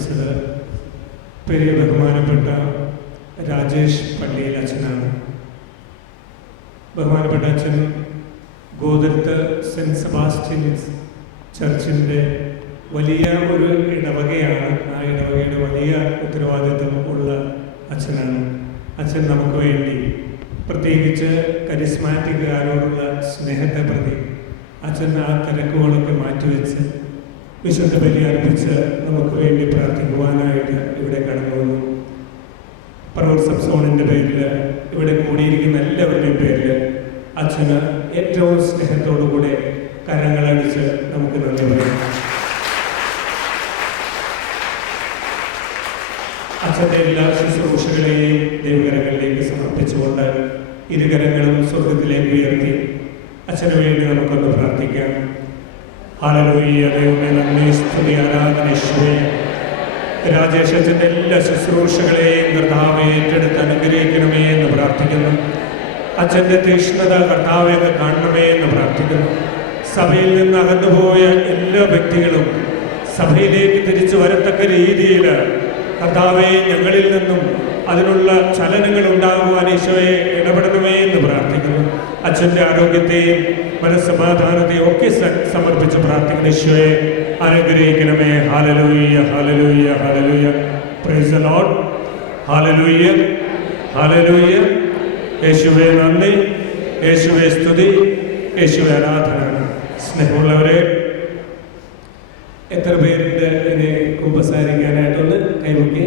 പ്രാർത്ഥിച്ചത് പെരിയ ബഹുമാനപ്പെട്ട രാജേഷ് പള്ളിയിൽ അച്ഛനാണ്. ബഹുമാനപ്പെട്ട അച്ഛൻ ഗോതിരത്ത് സെൻറ്റ് സെബാസ്റ്റ്യൻസ് ചർച്ചിൻ്റെ വലിയ ഒരു ഇടവകയാണ്. ആ ഇടവകയുടെ വലിയ ഉത്തരവാദിത്വം ഉള്ള അച്ഛനാണ്. അച്ഛൻ നമുക്ക് വേണ്ടി, പ്രത്യേകിച്ച് കരിസ്മാറ്റിക്കുകാരോടുള്ള സ്നേഹത്തെ പ്രതി അച്ഛൻ ആ തിരക്കുകളൊക്കെ മാറ്റിവെച്ച് വിശുദ്ധ ബലി അർപ്പിച്ച് നമുക്ക് വേണ്ടി പ്രാർത്ഥിക്കുവാനായിട്ട് ഇവിടെ കടന്നു വന്നു. പറവൂർ സബ് സോണിൻ്റെ പേരിൽ, ഇവിടെ കൂടിയിരിക്കുന്ന എല്ലാവരുടെയും പേരിൽ അച്ഛന് ഏറ്റവും സ്നേഹത്തോടുകൂടെ കരങ്ങളടിച്ച് നമുക്ക് നന്ദി പറയാം. അച്ഛൻ്റെ എല്ലാ ശുശ്രൂഷകളെയും ദൈവകരങ്ങളിലേക്ക് സമർപ്പിച്ചുകൊണ്ട് ഇരുകരങ്ങളും സ്വർഗത്തിലേക്ക് ഉയർത്തി അച്ഛന് വേണ്ടി നമുക്കൊന്ന് പ്രാർത്ഥിക്കാം. ഹല്ലേലൂയ. ദൈവമേ, നന്ദി, സ്തുതി, ആരാധന യേശുവേ. രാജേഷ് അച്ഛൻ്റെ എല്ലാ ശുശ്രൂഷകളെയും കർത്താവെ ഏറ്റെടുത്ത് അനുഗ്രഹിക്കണമേ എന്ന് പ്രാർത്ഥിക്കുന്നു. അച്ഛൻ്റെ തീക്ഷ്ണത കർത്താവെ എന്ന് കാണണമേ എന്ന് പ്രാർത്ഥിക്കുന്നു. സഭയിൽ നിന്ന് അകന്നുപോയ എല്ലാ വ്യക്തികളും സഭയിലേക്ക് തിരിച്ചു വരത്തക്ക രീതിയിൽ കർത്താവെ ഞങ്ങളിൽ നിന്നും അതിനുള്ള ചലനങ്ങൾ ഉണ്ടാകുവാൻ ഈശോയെ ഇടപെടണമേ എന്ന് പ്രാർത്ഥിക്കുന്നു. അച്ഛൻ്റെ ആരോഗ്യത്തെയും മനസ്സമാധാനത്തെയും ഒക്കെ സമർപ്പിച്ച് പ്രാർത്ഥിക്കുന്ന ഈശോയെ അനുഗ്രഹിക്കണമേ. Hallelujah, hallelujah, hallelujah. Praise the Lord. Hallelujah, hallelujah. യേശുവേ നന്ദി, യേശുവേ സ്തുതി, യേശുവേ ആരാധന. സ്നേഹമുള്ളവരെ, എത്ര പേരുണ്ട് എന്നെ കുമ്പസാരിക്കാനായിട്ടൊന്ന് കൈവയ്ക്ക്.